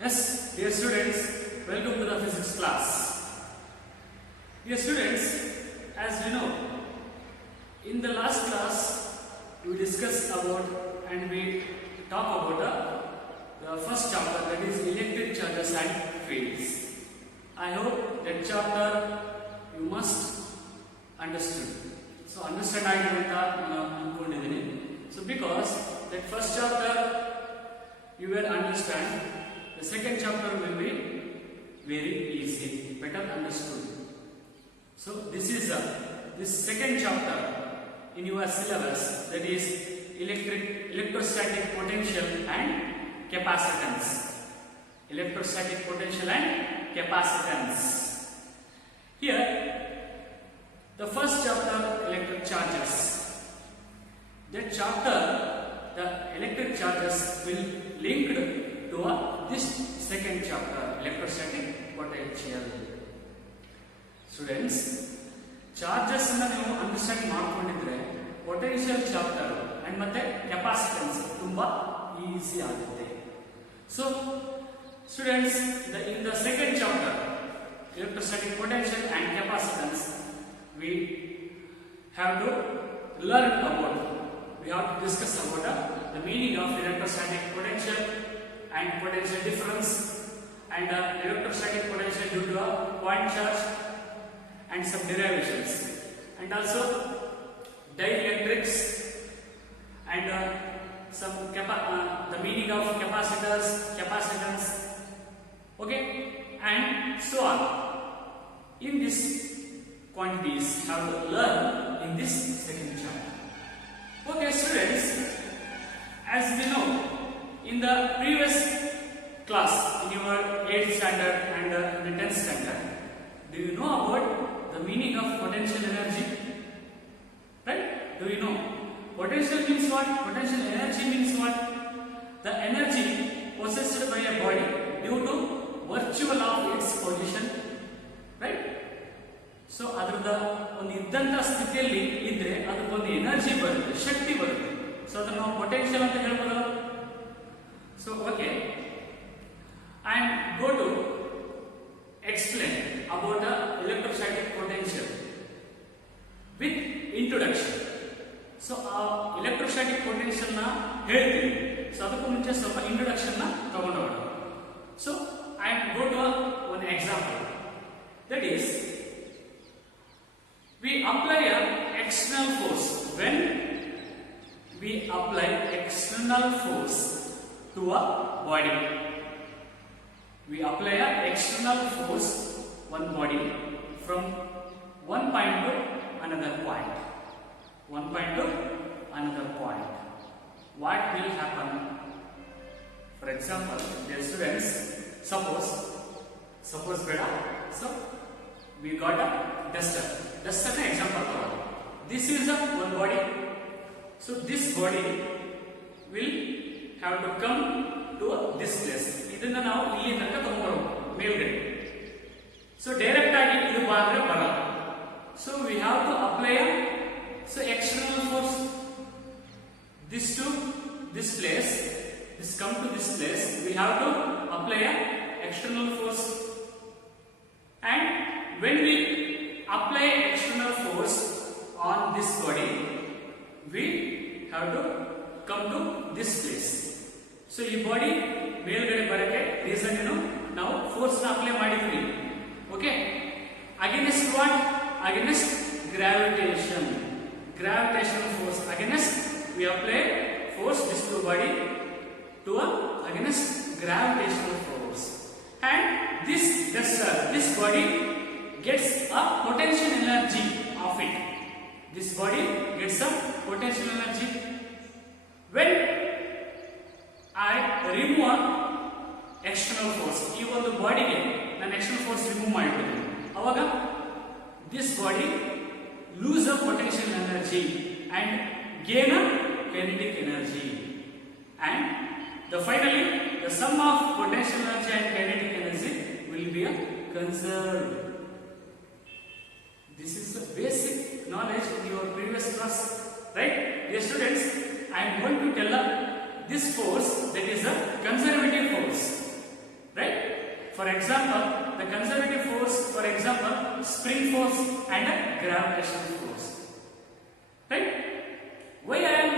Yes, dear students, welcome to the physics class. Dear students, as we know, in the last class we discussed about and we talk about the first chapter, that is electric charges and fields. I hope that chapter you must understood. So understand so because that first chapter you will understand, the second chapter will be very easy, better understood. So this is this second chapter in your syllabus, that is electrostatic potential and capacitance. Electrostatic potential and capacitance. Here, the first chapter, electric charges. That chapter, the electric charges will linked to this second chapter, electrostatic potential. Students, charges you understand potential chapter and capacitance tumba easy agutte. So students, in the second chapter, electrostatic potential and capacitance, we have to learn about, we have to discuss about the meaning of electrostatic potential and potential difference, and electrostatic potential due to a point charge and some derivations, and also dielectrics and some the meaning of capacitors, capacitance, okay, and so on. In this quantities have to learn in this second chapter. Okay, students, as we know, in the previous class, in your 8th standard and the 10th standard, do you know about the meaning of potential energy? Right? Do you know? Potential means what? Potential energy means what? The energy possessed by a body due to virtue of its position. Right? So ಅದರದ ಒಂದು ಇದ್ದಂತ ಸ್ಥಿತಿಯಲ್ಲಿ ಇದ್ರೆ ಅದಕ್ಕೊಂದು energy ಬರುತ್ತೆ, ಶಕ್ತಿ ಬರುತ್ತೆ. So ಅದನ್ನ ನಾವು ಪೊಟೆನ್ಷಿಯಲ್ ಅಂತ ಹೇಳ್ಬೋದಲ್ಲ. So okay, and go to explain about the electrostatic potential with introduction. So electrostatic potential na ಹೇಳ್ತೀನಿ. ಸೊ ಅದಕ್ಕೂ ಮುಂಚೆ ಸ್ವಲ್ಪ ಇಂಟ್ರೊಡಕ್ಷನ್ ನ ತಗೊಂಡೋಗೋಣ. So I go to one example, that is, we apply an external force. When we apply external force to a body, we apply an external force one body from one point to another point. One point to another point. What will happen? For example, dear students, suppose beta, so we got a duster. Duster an example. This is a one body. So this body will have to come to this place. ಇದನ್ನ ನಾವು ಇಲ್ಲಿ ತನಕ ತಗೊಂಡ್ಬರಬೇಕು ಮೇಲ್ಗಡೆ. So direct ಆಗಿ ಇದು ಬಂದ್ರೆ ಬರಲ್ಲ. So we have to apply a external force. This to this place, this come to this place, we have to apply a external force. And when we apply external force on this body, we have to come to this place. So ಈ body ಮೇಲ್ಗಡೆ ಬರಕ್ಕೆ reason ಏನು? ನಾವು force ನ apply ಮಾಡಿದ್ವಿ. Okay, against what? Against gravitation. Gravitational force against, we apply force this to body to a against gravitational force, and this body gets a potential energy of it. This body gets a potential energy. When I remove external force, ಈ ಒಂದು ಬಾಡಿಗೆ ನಾನು external force remove ಮಾಡಿಬಿಡ್ತೀನಿ, ಅವಾಗ this body lose a potential energy and gain a kinetic energy, and finally the sum of potential energy and kinetic energy will be conserved. This is the basic knowledge in your previous class, right? Dear students, I am going to tell this force, that is a conservative force, For example, the conservative force, for example, spring force and gravitational force. Right? Why I am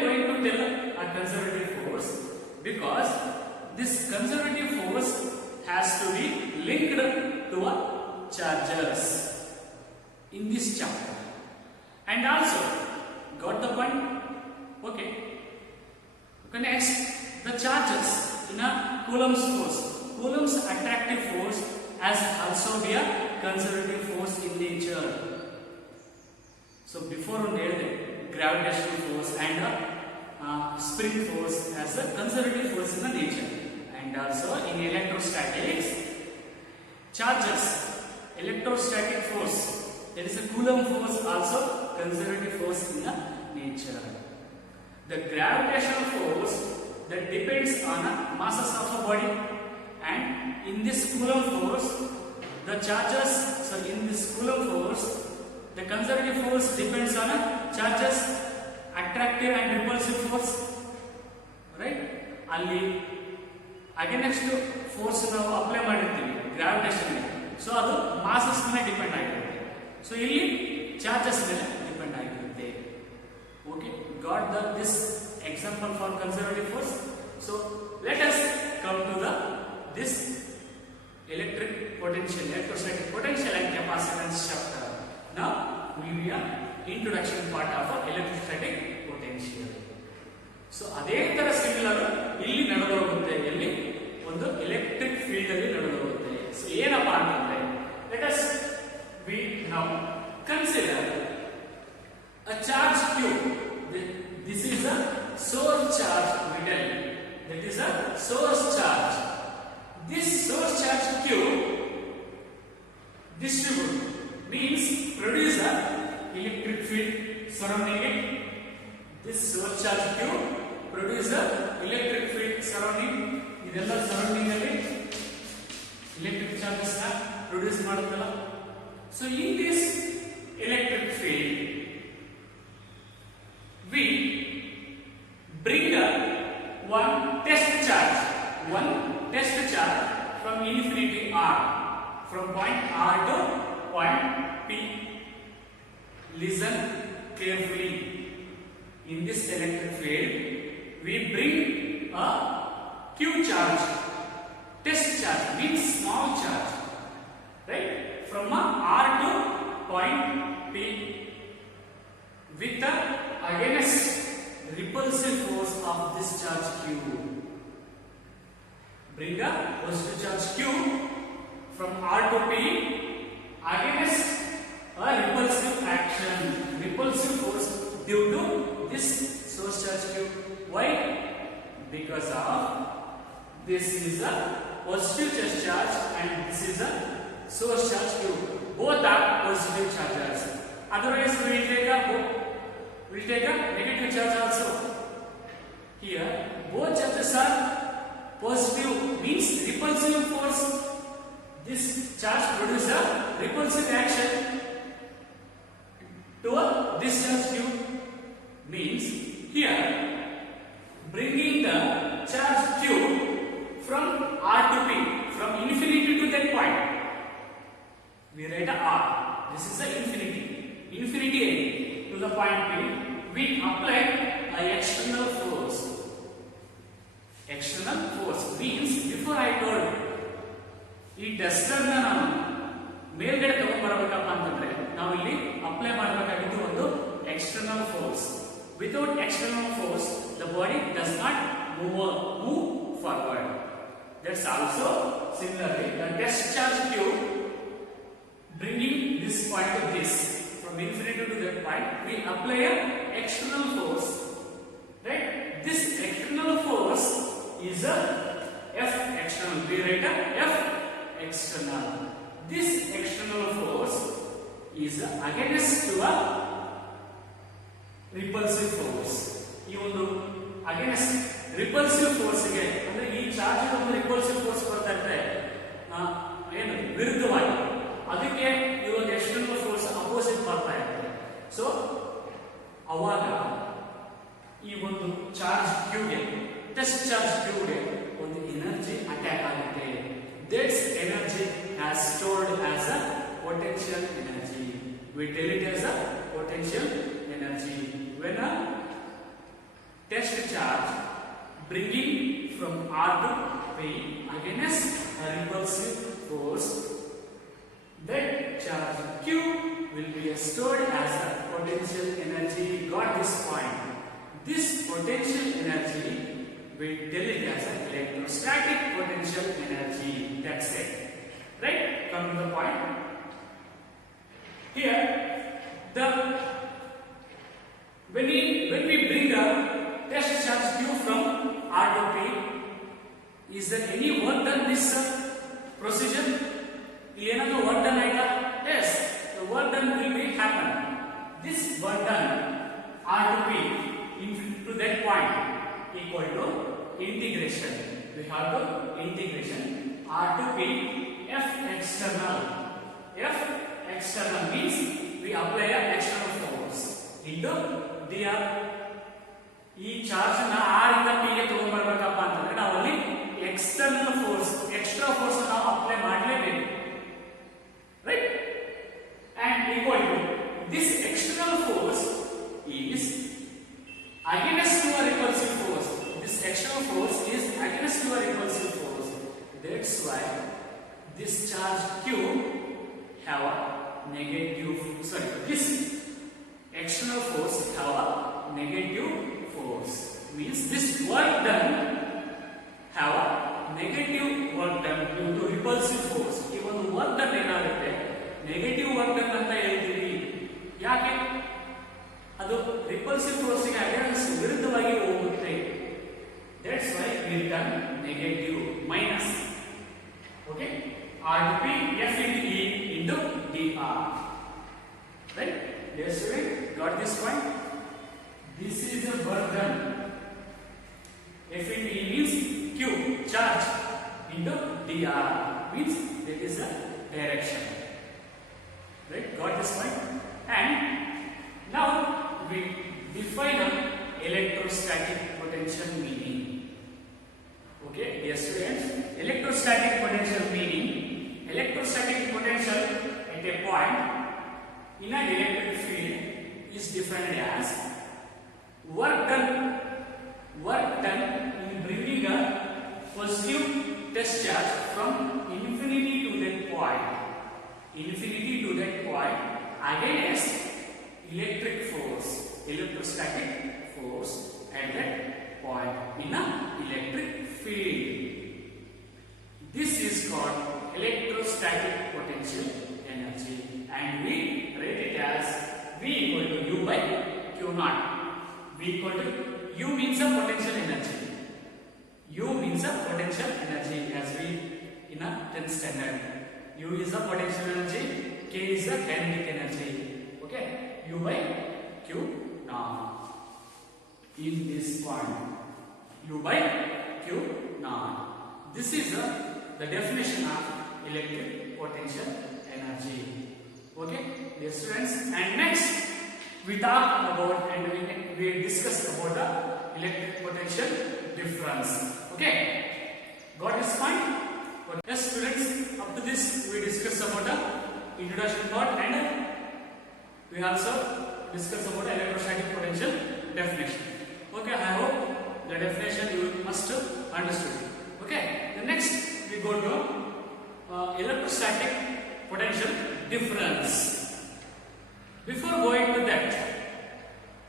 going to tell a conservative force? Because this conservative force has to be linked to a charges in this chapter. And also, got the point? Okay. Okay, next, the charges in a Coulomb's force. Coulomb's attractive force has also be a conservative force in nature. So before on the gravitational force and spring force as a conservative force in the nature. And also in electrostatics, charges, electrostatic force, there is a Coulomb force also conservative force in the nature. The gravitational force that depends on masses of a body, and in this Coulomb force, the charges, so in this Coulomb force, the conservative force depends on charges, attractive and repulsive force, right? Ali against force ನಾವು apply ಮಾಡಿರ್ತೀವಿ gravitation, so ಅದು masses ಮೇಲೆ depend ಆಗಿರುತ್ತೆ. So ಇಲ್ಲಿ charges ಮೇಲೆ depend ಆಗಿರುತ್ತೆ. Okay, got this example for conservative force. So let us come to this electric potential, electrostatic potential and capacitance chapter. Now we will be an introduction part of electrostatic potential. So ಅದೇ ತರ similar ಇಲ್ಲಿ ನಡೆದೋಗುತ್ತೆ, ಎಲ್ಲಿ ಒಂದು electric field ಅಲ್ಲಿ ನಡೆದೋಗುತ್ತೆ. So ಏನಪ್ಪಾ ಅಂತಂದ್ರೆ, let us we now consider a charge q. This is a source charge metal. That is a source charge. This source charge q distribute means produce a electric field surrounding it. This source charge q produce a electric field surrounding. ಇದೆಲ್ಲ surrounding ಅಲ್ಲಿ electric charges na produce ಮಾಡುತ್ತಲ್ಲ. So in this electric field we bring up one test charge from infinity r, from point r to point p. Listen carefully. In this electric field we bring a q charge, test charge means small charge, right, from r to point p with the against repulsive force of this charge q. Bring a positive charge q from r to p against a repulsive action, repulsive force due to this source charge q. Why? Because of this is a positive charge and this is a source charge q. Both are positive charges. Otherwise we will take a negative charge also. Here both charges are positive, means repulsive force. This charge produces a repulsive action to this charge q. Means here bringing the charge q from r to p, from infinity to that point, we write a r. This is the infinity to the point p. We apply a external force. External force means, before I told, ಈ Duster ನಾನು ಮೇಲ್ಗಡೆ ತಗೊಂಡ್ಬರಬೇಕಪ್ಪ ಅಂತಂದ್ರೆ ನಾವು ಇಲ್ಲಿ apply ಮಾಡಬೇಕಾಗಿದ್ದು ಒಂದು external force. Without external force the body does not move forward. That's also similarly the test charge q bringing this point to this, from infinity to that point, we apply a external force, right? This external force is a F external. We write a F external. This external force is against to a repulsive force. ಈ ಒಂದು against repulsive force ಗೆ ಅಂದ್ರೆ ಈ charge ಒಂದು repulsive force ಬರ್ತಾ ಇದ್ರೆ ಏನು ವಿರುದ್ಧವಾಗಿ ಅದಕ್ಕೆ ಈ ಒಂದು ಎಕ್ಸ್ಟರ್ನಲ್ ಫೋರ್ಸ್ ಅಪೋಸಿಟ್ ಬರ್ತಾ ಇರುತ್ತೆ. ಸೊ ಅವಾಗ ಈ ಒಂದು ಚಾರ್ಜ್ q ಗೆ, ಟೆಸ್ಟ್ ಚಾರ್ಜ್ q ಗೆ ಒಂದು ಎನರ್ಜಿ ಅಟ್ಯಾಕ್ ಆಗುತ್ತೆ. as stored as a potential energy. We tell it as a potential energy. When a test charge bringing from R to P against a repulsive force, that charge Q will be stored as a potential energy. Got this point? This potential energy, we tell it as an electrostatic potential energy. That's it. Right? Come to the point. Here, when we bring a test charge Q from R to P, is there any work done this procedure? ಏನೋ work done ಆಯ್ತಾ? Yes, the work done will be happen. This work done R to P to that point equal to integration. We have to integration R to P F external. F external means we apply a external force into dr. ಈ charge ನ R ಇಂದ P ಗೆ ತಗೊಂಡ್ಬರ್ಬೇಕಪ್ಪ ಅಂತಂದ್ರೆ ನಾವು ಅಲ್ಲಿ external force extra force ನಾವು apply ಮಾಡಲೇಬೇಕು. Right? And equal to this external force is against to a repulsive force. This external force is against to a repulsive force. That's why this charge Q have a negative. Sorry, this external force have a negative force. Means this work done have a negative work done due to repulsive force. ಈ ಒಂದು work done ಏನಾಗುತ್ತೆ negative work done ಅಂತ ಹೇಳ್ತೀವಿ. ಯಾಕೆ? ಅದು repulsive force ಗೆ against ವಿರುದ್ಧವಾಗಿ ಹೋಗುತ್ತೆ. That's why we done negative minus. Okay? R to P F into E into dr. Right? Yes, student, got this point? This is the work done. F into E means Q, charge, into dr means that is the direction. Right? Got this point? And now we define an electrostatic potential meaning. Okay, dear students, electrostatic potential meaning: electrostatic potential at a point in an electric field is defined as work done in bringing a positive test charge from infinity to that point against electric force, electrostatic force at that point in an electric field. This is called electrostatic potential energy, and we rate it as V equal to U by Q naught. V equal to U means a potential energy. U means a potential energy as we in a 10th standard. U is a potential energy, K is a kinetic energy. Okay, U by Q naught. In this point, U by Q naught. This is the definition of electric potential energy. Okay, dear students, and next we talk about and we discuss about the electric potential difference. Okay, got this point? Yes, students, up to this we discussed about the introduction part and we also discussed about electrostatic potential definition. Okay, I hope the definition you must understood. Okay, the next we go to electrostatic potential difference. Before going to that,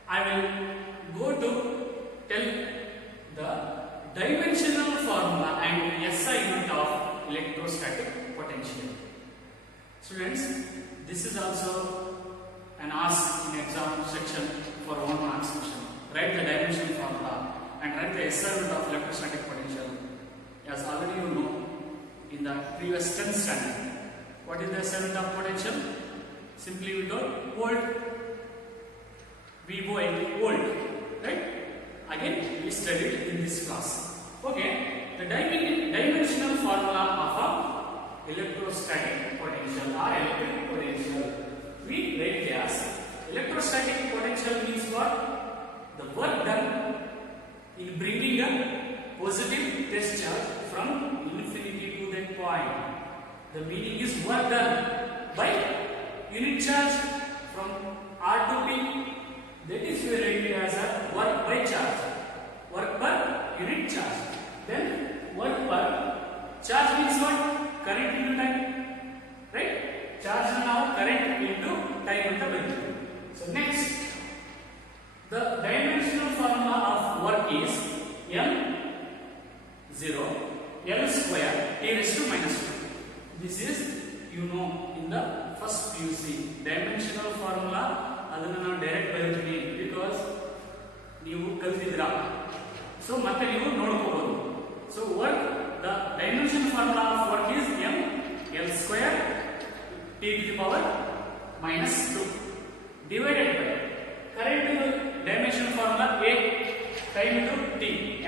I will go to tell the dimensional formula and SI unit of electrostatic potential. Students, this is also an ask in exam section for 1 mark section. Write the dimensional formula and write the SI unit of electrostatic potential. As already you know in the previous 10th standard. What is the SI unit of potential? Simply we do volt. VO volt. Right? Again, we studied in this class. Okay, the dimensional formula of a electrostatic potential or electric potential. We write as electrostatic potential means what? The work done in bringing a positive test charge from infinity to that point. The meaning is work done by unit charge from R to P. That is we write it as a work by charge. Work per unit charge. Then work per charge means what? Current into time. Right? Charge now current into time anta bandiದೆ. So next, the dimensional formula of work is M0 L square a raised to minus 1. This is you know in the first PUC dimensional formula. ಅದನ್ನು ನಾವು direct ಬರೀತೀವಿ because ನೀವು ಕಲಿತಿದ್ರಾ. So ಮತ್ತೆ ನೀವು ನೋಡ್ಕೋಬಹುದು. So work the dimension formula of work is m l square t to the power minus 2 divided by current dimension formula a time into t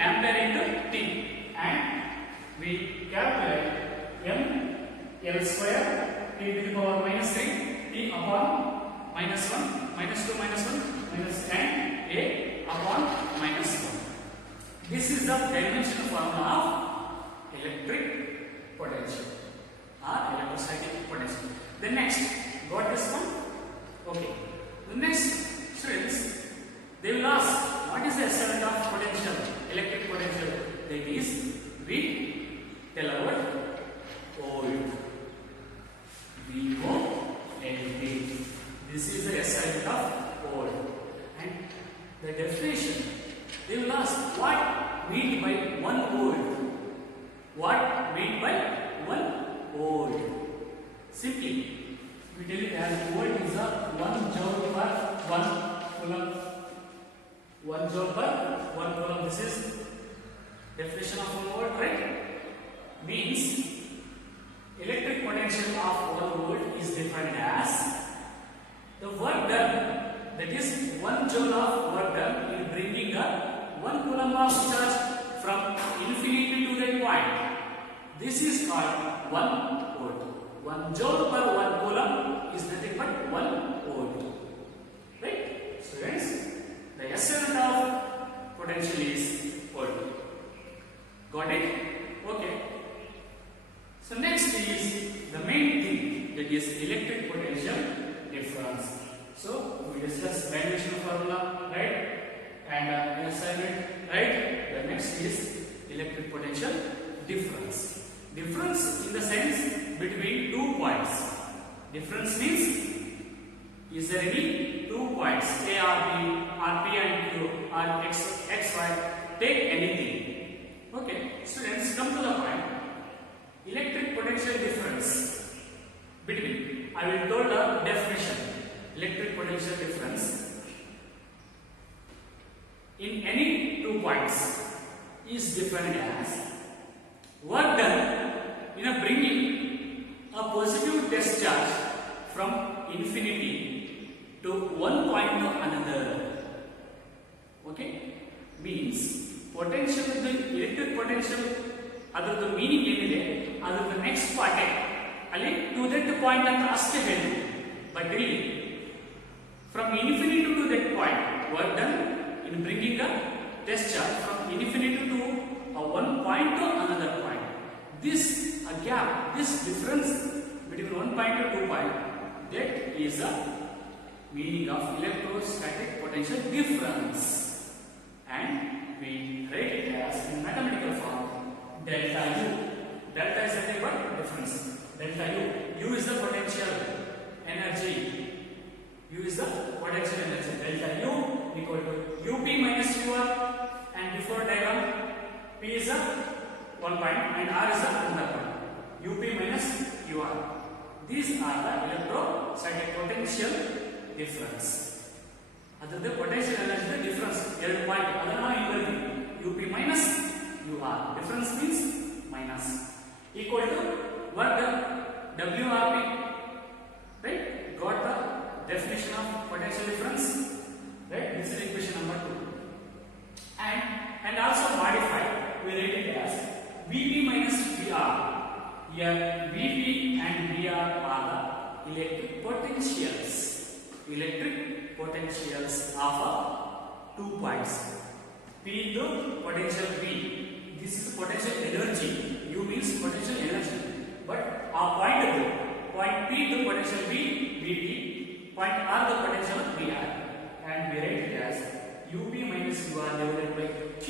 ampere into t, and we calculate m l square t to the power minus 3 t upon minus 1 minus 2 minus 1 minus and a upon minus 1. This is the dimensional formula of electric potential or electrostatic potential. Then next, got this one? Okay. The next, students, they will ask what is the estimate of potential, electric potential? That is, we tell our volt. V-O-L-T. This is the SI of volt. And the definition, they will ask what meant by 1 volt? What meant by 1 volt? Simply, we tell it as volt is a 1 joule per 1 coulomb. 1 joule per 1 coulomb. This is definition of 1 volt, right? Means electric potential of 1 volt is defined as the work done, that is 1 joule of work done in bringing a 1 coulomb of charge from infinity to that point. This is called 1 volt. 1 joule per 1 coulomb is nothing but 1 volt. Right? Students, the estimate of potential is volt. Got it? Okay. So next is the main thing, that is electric potential difference. So we discussed dimensional formula, right? And assignment, right? The next is electric potential difference. Difference in the sense between 2 points. Difference means, is there any 2 points A or B or P and Q or X, Y? Take anything. Okay, students, come to the point. Electric potential difference between, I will tell the definition. Electric potential difference in any 2 points is defined as work done in a bringing a positive test charge from infinity to one point to another. Okay, means potential, the electric potential, ಅದರ meaning ಏನಿದೆ ಅದರ next part ಅಲ್ಲಿ to that point ಅಂತ ಅಷ್ಟೇ ಹೇಳಿ. But ಇಲ್ಲಿ from infinity to that point work done in bringing a test charge from infinity to one point to another point. This a gap, this difference between 1 point to 2 point, that is the meaning of electrostatic potential difference, and we write it as in mathematical form delta U. Delta is nothing but difference. Delta U. U is the potential energy. U is the potential energy. Delta U equal to UP minus UR, and before diagram P is a 1 point and R is a another point. UP minus UR. These are the electrostatic potential difference. Other the potential energy difference. 2 point. Other now equal to UP minus UR. Difference means minus. Equal to what the WRP. Right? Got the definition of potential difference. Right? This is equation number 2. And also modify. We write it as Vp minus Vr. Here Vp and Vr are the electric potentials. Electric potentials of 2 points. P to potential V. This is potential energy. U means potential energy. But our point point R the potential we have, and we write it as UP minus UR divided by Q.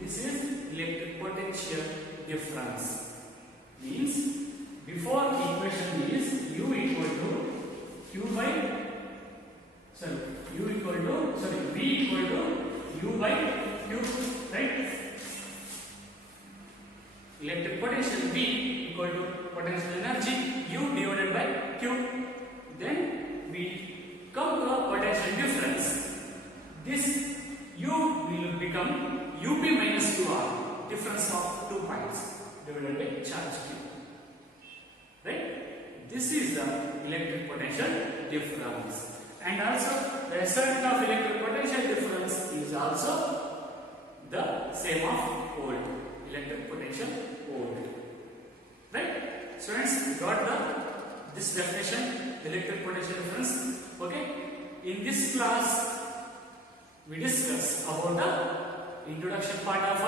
This is electric potential difference. Means before the equation is U equal to Q by V equal to U by Q, right? Electric potential V equal to potential energy U divided by Q. Then we come to a potential difference. This U will become UP minus QR, difference of 2 points divided by charge Q. Right? This is the electric potential difference. And also the SI of electric potential difference is also the same of volt. Electric potential volt. Right? Students, we got this definition, electric potential difference. Okay? In this class, we discuss about the introduction part of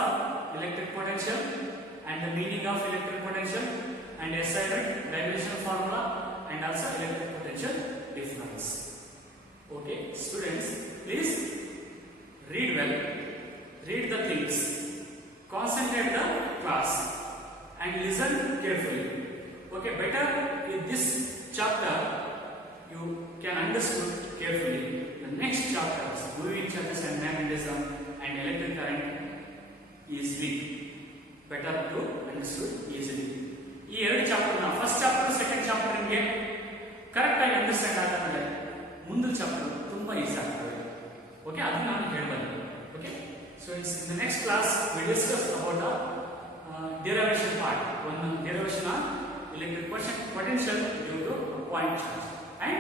electric potential and the meaning of electric potential and SI division formula and also electric potential difference. Okay, students, please read well, read the things, concentrate the class and listen carefully. Okay, better in this chapter you can understand carefully. The next chapters, moving charges and magnetism and electric current is weak. Better to understood easily. ಈ ಎರಡು chapter first chapter second chapter ನಿಮಗೆ correct ಆಗಿ understand ಆಗುತ್ತೆ, ಮುಂದಿನ chapter ತುಂಬಾ easy ಆಗ್ತದೆ. Okay, ಅದನ್ನ ನಾನು ಹೇಳ್ಬಲ್ಲೆ. Okay, so in the next class we discuss about the derivation part, one derivation of electric potential due to point charge and